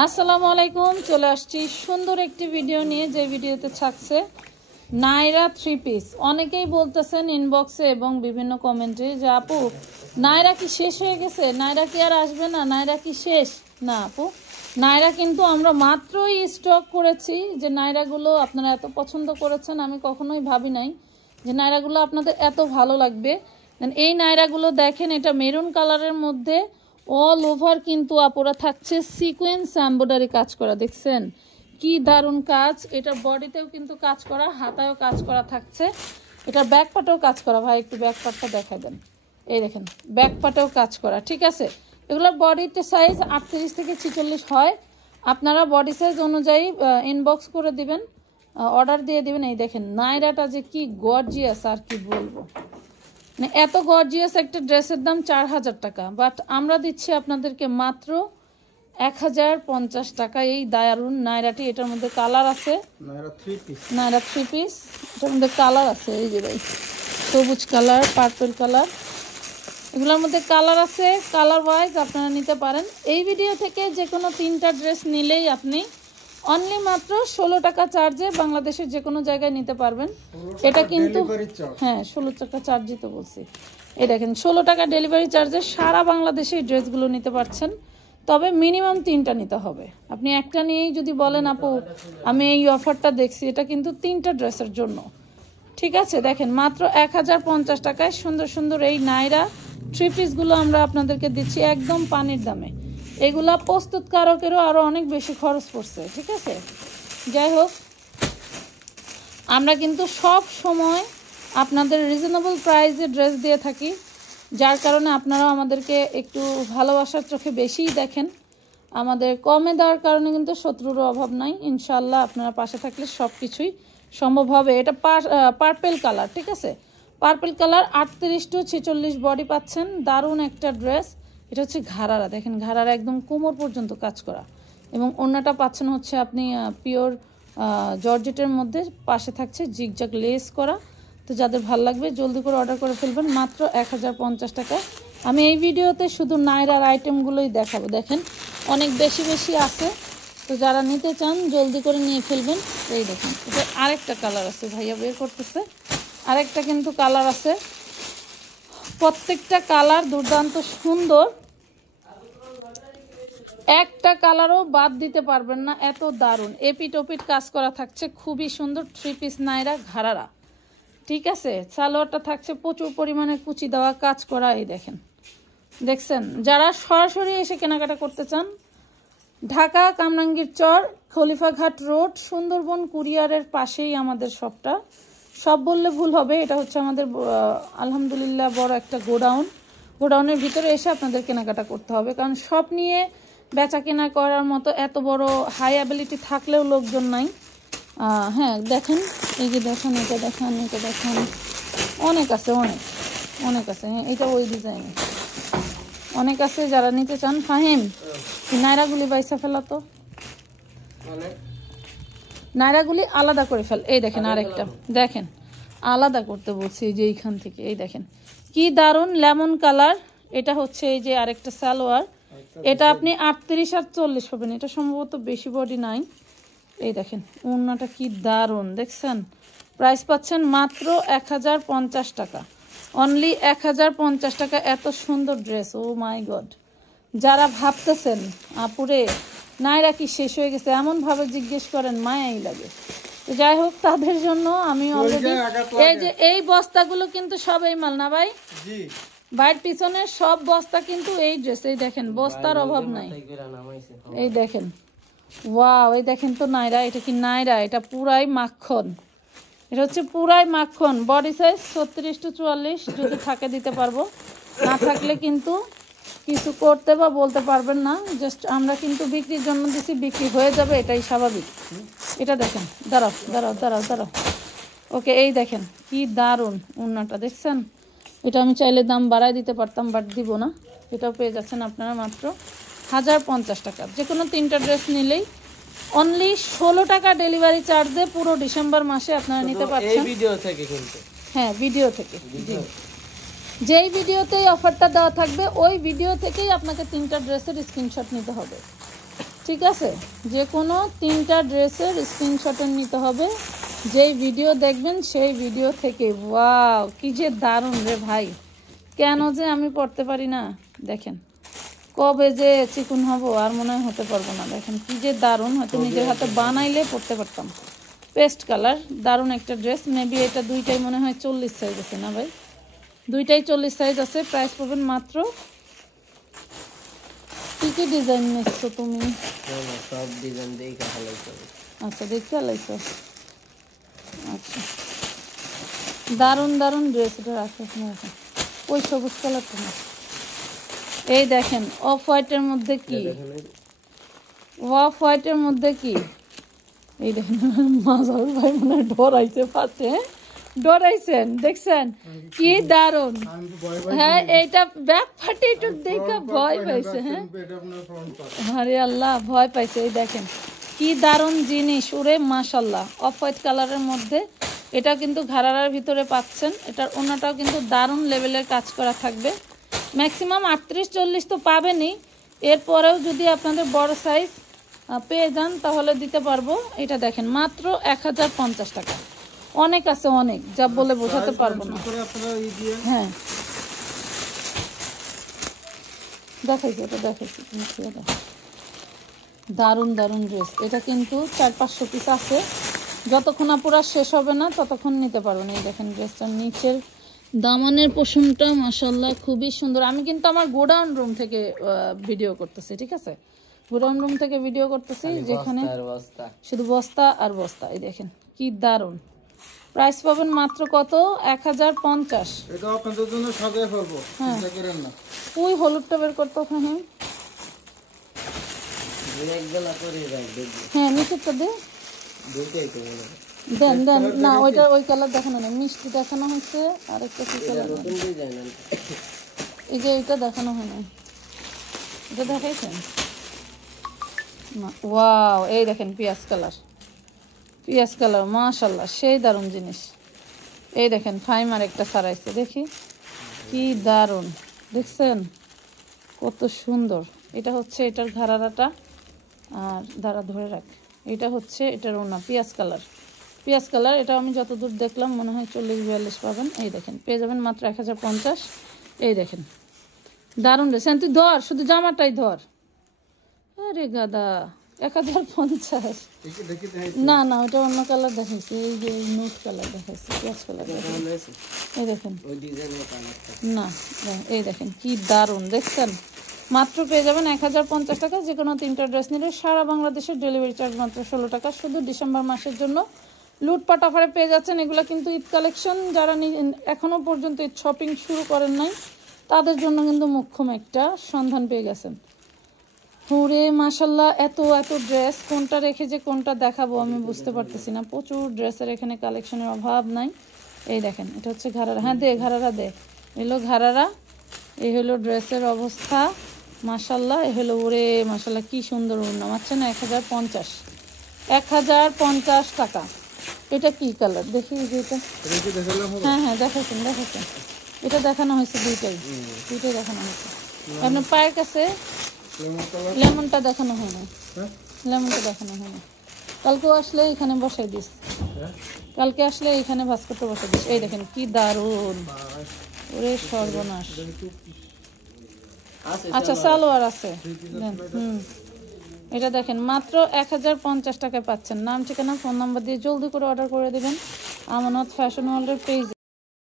আসসালামু আলাইকুম, চলে আসছি সুন্দর একটি ভিডিও নিয়ে। যে ভিডিওতে থাকছে নায়রা থ্রি পিস। অনেকেই বলতেছেন ইনবক্সে এবং বিভিন্ন কমেন্টে যে আপু নায়রা কি শেষ হয়ে গেছে, নায়রা কি আর আসবে না, নায়রা কি শেষ? না আপু, নায়রা কিন্তু আমরা মাত্রই স্টক করেছি। যে নায়রাগুলো আপনারা এত পছন্দ করেছেন, আমি কখনোই ভাবি নাই যে নায়রাগুলো আপনাদের এত ভালো লাগবে। এই নায়রাগুলো দেখেন, এটা মেরুন কালারের মধ্যে অল ওভার কিন্তু আপুরা থাকছে সিকোয়েন্স এমব্রয়ডারি কাজ করা। দেখছেন কি দারুণ কাজ। এটা বডিতেও কিন্তু কাজ করা, হাতায়ও কাজ করা থাকছে, এটা ব্যাক পাটেও কাজ করা। ভাই একটু ব্যাক পাটটা দেখা দেন, এই দেখেন ব্যাক পাটেও কাজ করা। ঠিক আছে, এগুলোর বডিতে সাইজ 38 থেকে 46 হয়। আপনারা বডি সাইজ অনুযায়ী ইনবক্স করে দিবেন, অর্ডার দিয়ে দিবেন। এই দেখেন নায়রাটা যে কি গর্জিয়াস, আর কি বলবো। মানে এত গর্জিয়াস একটা ড্রেসের দাম 4000 টাকা, বাট আমরা দিচ্ছি আপনাদেরকে মাত্র 1050 টাকা। এই দারুন নায়রাটি, এটার মধ্যে কালার আছে, নায়রা থ্রি পিস, এটার মধ্যে কালার আছে। এই যে ভাই সবুজ কালার, পার্পল কালার, এগুলোর মধ্যে কালার আছে। কালার ওয়াইজ আপনারা নিতে পারেন। এই ভিডিও থেকে যে কোনো 3টা ড্রেস নিলেই আপনি অনলি মাত্র 16 টাকা চার্জে বাংলাদেশের যে কোনো জায়গায় নিতে পারবেন। এটা কিন্তু হ্যাঁ 16 টাকা চার্জই তো বলছি। এই দেখেন 16 টাকা ডেলিভারি চার্জে সারা বাংলাদেশে এই ড্রেসগুলো নিতে পারছেন। তবে মিনিমাম 3টা নিতে হবে। আপনি একটা নিয়েই যদি বলেন আপু আমি এই অফারটা দেখছি, এটা কিন্তু 3টা ড্রেসের জন্য। ঠিক আছে, দেখেন মাত্র 1050 টাকায় সুন্দর সুন্দর এই নায়রা থ্রি পিসগুলো আমরা আপনাদেরকে দিচ্ছি একদম পানির দামে। এগুলা প্রস্তুতকারকেরও আরও অনেক বেশি খরচ পড়ছে। ঠিক আছে, যাই হোক আমরা কিন্তু সব সময় আপনাদের রিজনেবল প্রাইসে ড্রেস দিয়ে থাকি, যার কারণে আপনারাও আমাদেরকে একটু ভালোবাসার চোখে বেশিই দেখেন। আমাদের কমে দেওয়ার কারণে কিন্তু শত্রুরও অভাব নাই। ইনশাল্লাহ আপনারা পাশে থাকলে সব কিছুই সম্ভব হবে। এটা পার্পেল কালার, ঠিক আছে, পার্পেল কালার 38 to 46 বডি পাচ্ছেন। দারুণ একটা ড্রেস। এটা হচ্ছে ঘাড়ারা, দেখেন ঘাড়ারা একদম কোমর পর্যন্ত কাজ করা, এবং ওড়নাটা পাচ্ছেন হচ্ছে আপনি পিওর জর্জেটের মধ্যে, পাশে থাকছে জিগজাগ লেস করা। তো যাদের ভালো লাগবে জলদি করে অর্ডার করে ফেলবেন মাত্র 1050 টাকা। আমি এই ভিডিওতে শুধু নায়রার আইটেমগুলোই দেখাবো। দেখেন অনেক বেশি বেশি আছে, তো যারা নিতে চান জলদি করে নিয়ে ফেলবেন। এই দেখেন এটা আরেকটা কালার আছে, ভাইয়া বের করতেছে, আরেকটা কিন্তু কালার আছে। প্রত্যেকটা কালার দুর্দান্ত সুন্দর, একটা কালারও বাদ দিতে পারবেন না, এত দারুণ। এপিট ওপিট কাজ করা থাকছে, খুবই সুন্দর থ্রি পিস নায়রা ঘাড়ারা। ঠিক আছে, সালোয়ারটা থাকছে প্রচুর পরিমাণে কুচি দেওয়া কাজ করা। এই দেখেন, দেখছেন যারা সরাসরি এসে কেনাকাটা করতে চান, ঢাকা কামরাঙ্গীর চর, খলিফাঘাট রোড, সুন্দরবন কুরিয়ারের পাশেই আমাদের শপটা। সব বললে ভুল হবে, এটা হচ্ছে আমাদের আলহামদুলিল্লাহ বড় একটা গোডাউন। গোডাউনের ভিতরে এসে আপনাদের কেনাকাটা করতে হবে, কারণ সব নিয়ে বেচা কেনা করার মতো এত বড় হাই অ্যাবিলিটি থাকলেও লোকজন নাই। হ্যাঁ দেখেন, এই যে দেখেন, এটা দেখেন, এটা দেখেন, অনেক আছে, অনেক অনেক আছে। হ্যাঁ এটা ওই ডিজাইন অনেক আছে। যারা নিতে চান ফাহিম নায়রাগুলি বাইসা ফেলা, তো নায়রাগুলি আলাদা করে ফেল। এই দেখেন আরেকটা, দেখেন আলাদা করতে বলছি যে এইখান থেকে। এই দেখেন কি দারুণ লেমন কালার। এটা হচ্ছে এই যে আরেকটা সালোয়ার, এটা আপনি 38 আর 40 পাবেন। এটা সম্ভবত বেশি বডি নাই। এই দেখেন ওড়নাটা কি দারুণ, দেখছেন। প্রাইস পাচ্ছেন মাত্র 1050 টাকা, অনলি 1050 টাকা। এত সুন্দর ড্রেস, ও মাই গড। যারা ভাবতেছেন আপুরে নায়রা কি শেষ হয়ে গেছে, এমন ভাবে জিজ্ঞেস করেন, মায়াই লাগে। তো যাই হোক তাদের জন্য আমি অলরেডি এই যে এই বস্তাগুলো কিন্তু সব এই মাল না ভাই, ভাইয়ের পিছনের সব বস্তা কিন্তু এই ড্রেস। এই দেখেন বস্তার অভাব নাই। এই দেখেন ওয়াও, এই দেখেন তো নায়রা। এটা কি নায়রা? এটা পুরাই মাখন, এটা হচ্ছে পুরাই মাখন। বডি সাইজ 36 to 44, যদি থাকে দিতে পারবো, না থাকলে কিন্তু কিছু করতে বা বলতে পারবেন না। জাস্ট আমরা কিন্তু বিক্রির জন্য দিছি, বিক্রি হয়ে যাবে, এটাই স্বাভাবিক। এটা দেখেন, দাঁড়াও দাঁড়াও দাঁড়াও দাঁড়াও, ওকে। এই দেখেন কি দারুণ ওড়নাটা, দেখছেন। এটা আমি চাইলে দাম বাড়ায় দিতে পারতাম, বাট দিব না। এটাও পেয়ে যাচ্ছেন আপনারা মাত্র 1050 টাকা। যে কোনো 3টা ড্রেস নিলেই অনলি 16 টাকা ডেলিভারি চার্জে পুরো ডিসেম্বর মাসে আপনারা নিতে পারছেন। হ্যাঁ ভিডিও থেকে, জি যেই ভিডিওতেই অফারটা দেওয়া থাকবে ওই ভিডিও থেকেই আপনাকে 3টা ড্রেসের স্ক্রিনশট নিতে হবে। ঠিক আছে, যে কোনো 3টা ড্রেসের স্ক্রিনশট নিতে হবে। যেই ভিডিও দেখবেন সেই ভিডিও থেকে। ওয়াও, কি যে দারুণ রে ভাই, কেন যে আমি পড়তে পারি না। দেখেন কবে যে চিকুন হব আর মনে হয় হতে পারবো না। দেখেন কি যে দারুণ, হয়তো নিজের হাতে বানাইলে পড়তে পারতাম। পেস্ট কালার, দারুণ একটা ড্রেস। মেবি এটা দুইটাই মনে হয় 40 সাইজ আছে না ভাই? দুইটাই 40 সাইজ আছে। প্রাইস পাবেন মাত্র। কি কি ডিজাইন নিচ্ছো তুমি? সব ডিজাইন দেখে হালাইছো। আচ্ছা, দেখে হালাইছো। আচ্ছা, দারুণ দারুণ ড্রেস। এটা রাখো এখন। ওই সবুজ কালারটা না। এই দেখেন অফ হোয়াইটের মধ্যে কি, অফ হোয়াইটের মধ্যে কি, এই দেখেন মাজার ভাই মনে হয় ডরাইছে পাচ্ছে। ডরাইছেন, দেখছেন কি দারুণ। হ্যাঁ, এইটা ব্যাক ফাটে একটু দেখে ভয় পাইছে। হ্যাঁ, আরে আল্লাহ, ভয় পাইছে। এই দেখেন কি দারুণ জিনিস, ওরে মাশাল্লাহ। অফ হোয়াইট কালারের মধ্যে এটা কিন্তু ঘাড়ার ভিতরে পাচ্ছেন। এটার ওনাটাও কিন্তু দারুণ লেভেলের কাজ করা থাকবে। ম্যাক্সিমাম 38-40 তো পাবেনই। এরপরেও যদি আপনাদের বড় সাইজ পেয়ে যান তাহলে দিতে পারবো। এটা দেখেন মাত্র 1050 টাকা। অনেক আছে, অনেক, যা বলে বোঝাতে পারবো না। হ্যাঁ, দেখাইছি, এটা দেখাইছি, তুমি খেয়ে দেখো। দারুণ দারুণ ড্রেস। এটা কিন্তু 400-500 পিস আছে। যতক্ষণ পুরা শেষ হবে না ততক্ষণ নিতে পারবেন। এই দেখেন ড্রেসটার নিচের দামানের পোষণটা মাশাআল্লাহ খুবই সুন্দর। আমি কিন্তু আমার গোডাউন রুম থেকে ভিডিও করতেছি, ঠিক আছে? গোডাউন রুম থেকে ভিডিও করতেছি, যেখানে শুধু বস্তা আর বস্তা। এই দেখেন কি দারুণ। প্রাইস পাবেন মাত্র কত? 1050। এটা আপনাদের জন্য সাজায় ফেলবো, চিন্তা করেন না। ওই হলুদটা বের করতে ফাহিম। হ্যাঁ, নিচেরটা দে। দেন দেন না, ওইটা ওই কালার দেখানো নেই, মিষ্টি দেখানো হয়েছে। আরেকটা কি কালার? এই যে এটা দেখানো হয় না, এটা দেখাইছেন না? ওয়াও, এই দেখেন পিয়াজ কালার, পিয়াজ কালার মাশাআল্লাহ, সেই দারুণ জিনিস। এই দেখেন ফাইমার একটা সারাইছে, দেখি কি দারুণ, দেখছেন কত সুন্দর। এটা হচ্ছে এটার ঘাড়াটা, আর ধারা ধরে রাখ। এটা হচ্ছে এটার ওনা, পিয়াজ কালার, পিয়াজ কালার। এটা আমি যতদূর দেখলাম মনে হয় 40-42 পাবেন। এই দেখেন পেয়ে যাবেন মাত্র 1050। এই দেখেন দারুণ রে। তুই ধর, শুধু জামাটাই ধর। আরে গাদা, 1050। না না, ওটা অন্য কালার দেখাইছি। এই যে নুট কালার দেখাইছি, পিয়াজ কালার দেখাইছি। এই দেখেন না, এই দেখেন কি দারুণ, দেখছেন? মাত্র পেয়ে যাবেন 1050 টাকা। যে কোনো 3টা ড্রেস নিলে সারা বাংলাদেশের ডেলিভারি চার্জ মাত্র 16 টাকা। শুধু ডিসেম্বর মাসের জন্য লুটপাট অফারে পেয়ে যাচ্ছেন। এগুলো কিন্তু ঈদ কালেকশন। যারা এখনও পর্যন্ত ঈদ শপিং শুরু করেন নাই তাদের জন্য কিন্তু মোক্ষম একটা সন্ধান পেয়ে গেছেন। হুরে মাশাল্লাহ, এত এত ড্রেস, কোনটা রেখে যে কোনটা দেখাবো আমি বুঝতে পারতেছি না। প্রচুর ড্রেসের এখানে কালেকশনের অভাব নাই। এই দেখেন এটা হচ্ছে ঘাড়ারা। হ্যাঁ দে, ঘাড়ারা দে। এলো ঘাড়ারা। এই হলো ড্রেসের অবস্থা মাশাল্লাহ। এ হলো ওরে মাশাল্লাহ, কি সুন্দর ওড়না। মারছে না 1050 টাকা। এটা কি কালার দেখি? এটা হ্যাঁ হ্যাঁ দেখাচ্ছেন, দেখাচ্ছেন। এটা দেখানো হয়েছে, দুইটাই দেখানো হয়েছে। আপনার পায়ের কাছে লেমনটা দেখানো হয় না, লেমনটা দেখানো হয় না। কালকে আসলে এখানে বসাই দিস, কালকে আসলে এখানে ভাস্করটা বসাই দিস। এই দেখেন কি দারুণ, ওরে সর্বনাশ। আচ্ছা, সালোয়ার আছে। এটা দেখেন মাত্র 1050 টাকায় পাচ্ছেন। নাম, ঠিকানা, ফোন নাম্বার দিয়ে জলদি করে অর্ডার করে দেবেন আমানত ফ্যাশন ওয়ার্ল্ডের পেজে।